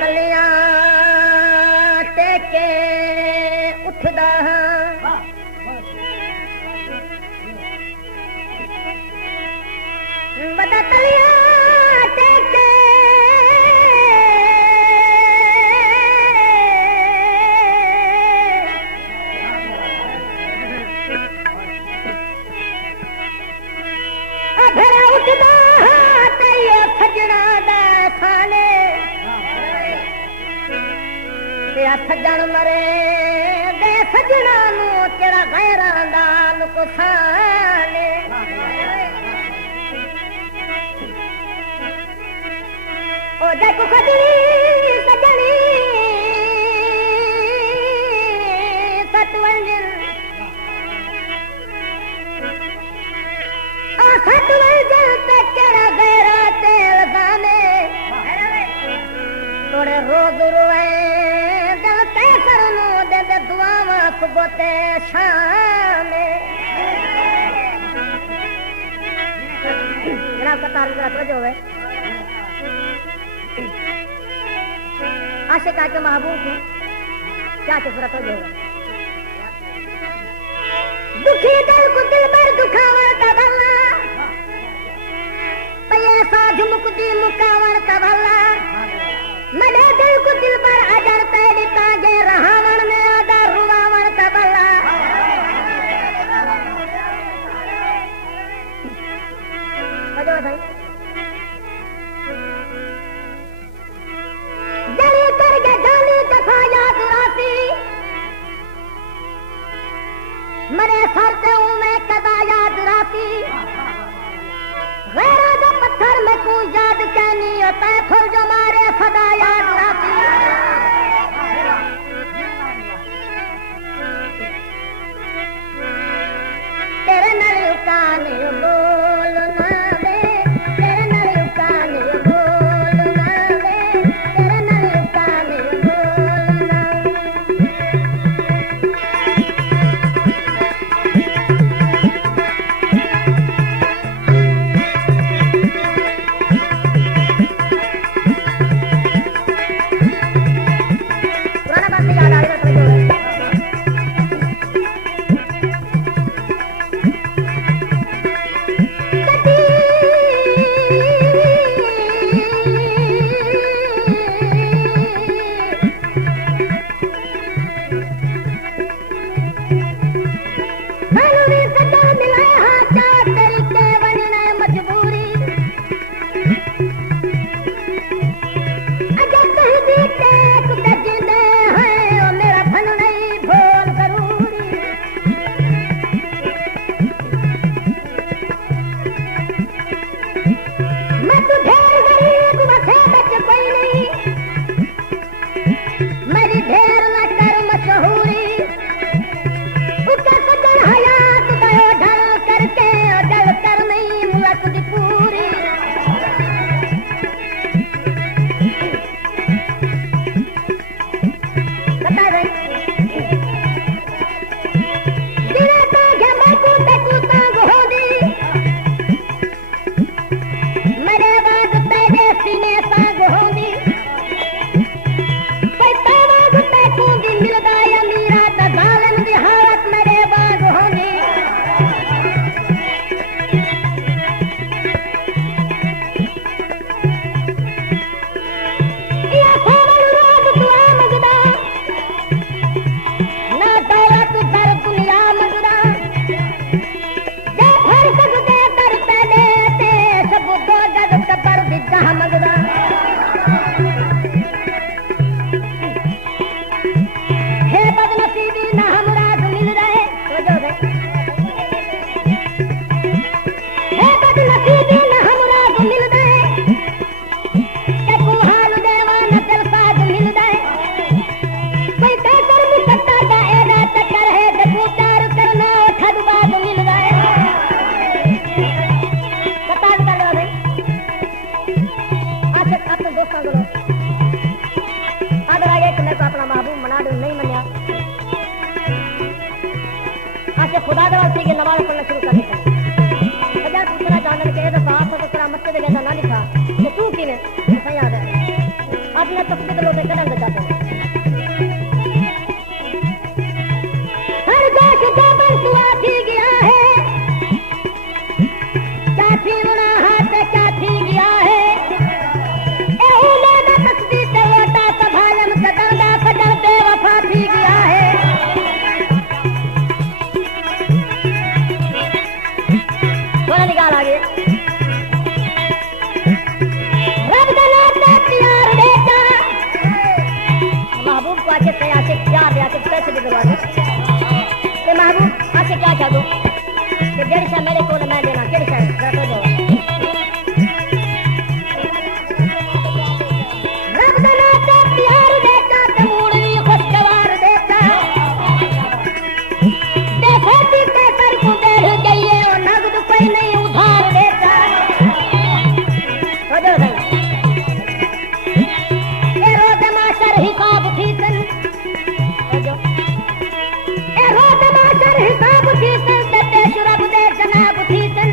तलियां टेके उठदा बदा तलियां टेके फिर उठदा ते सजना दा खाने सजन मरे दे सजना नू तेरा गैरां दा नुकसाने ओ देखो खजनी सजनी सतवंजन ओ सतवंजन ते तेरा गैरा तेल दाने थोड़े रोज रुए दुआवा सुबते शाम जनाब का तारीफ जो है आशिका के महबूब की क्या किफरत जो है दुखी दिल को दिल पर दुखावर तबल्ला पैसा झुमकती मुकावर तबल्ला मने दिल को दिल पर अजर तेरी ताजे रहावन में आदर रुवावन तबल्ला बजो भाई जली करके जानी कथा याद राती मरे सर से मैं कदा याद राती गैरा जो पत्थर में को याद कहनी होता है फुल जो मारे सदा याद राती तेरे नल काने बोलना वे तेरे नल काने बोलना वे तेरे नल काने बोलना खुदा के वास्ते ये नमाज पढ़ना शुरू कर देता है। हजार पूछना चाहने के तो साफ सुथरा मस्जिद में ना लिखा तो तू किने सही याद है आपने तस्वीर लोटे कदम दे जाते हर देश का बंसुआ थी गया है क्या थी उना हाथ क्या थी गया है एहू लेना तस्वीर ते लोटा सभायम सदंगा सजन ते वफा थी गया है थोड़ा निकाल आगे आके क्या दे आके कैसे भी करवा ते महबूब आके क्या चाहो कि जेड़ी सा मेरे को मैं देना केड़ी सा जरा दो रब दा नाते प्यार देता ते मूड़ी खुशगवार देता देखो ती के कर को देख गई ओ नगद कोई नहीं उधार देता हो जाओ ए रोज माशर हिसाब ठीकन हिसाब थी सन ते शुरब दे जनाब थी सन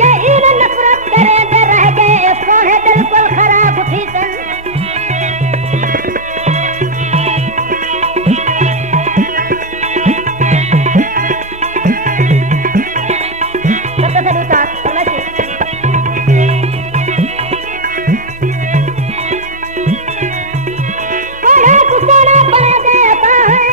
ये इन नफरत करे दे रह गए सोहे बिल्कुल खराब थी सन सबसे से दूसरा फरमाइश कोने कुसोने बने देता है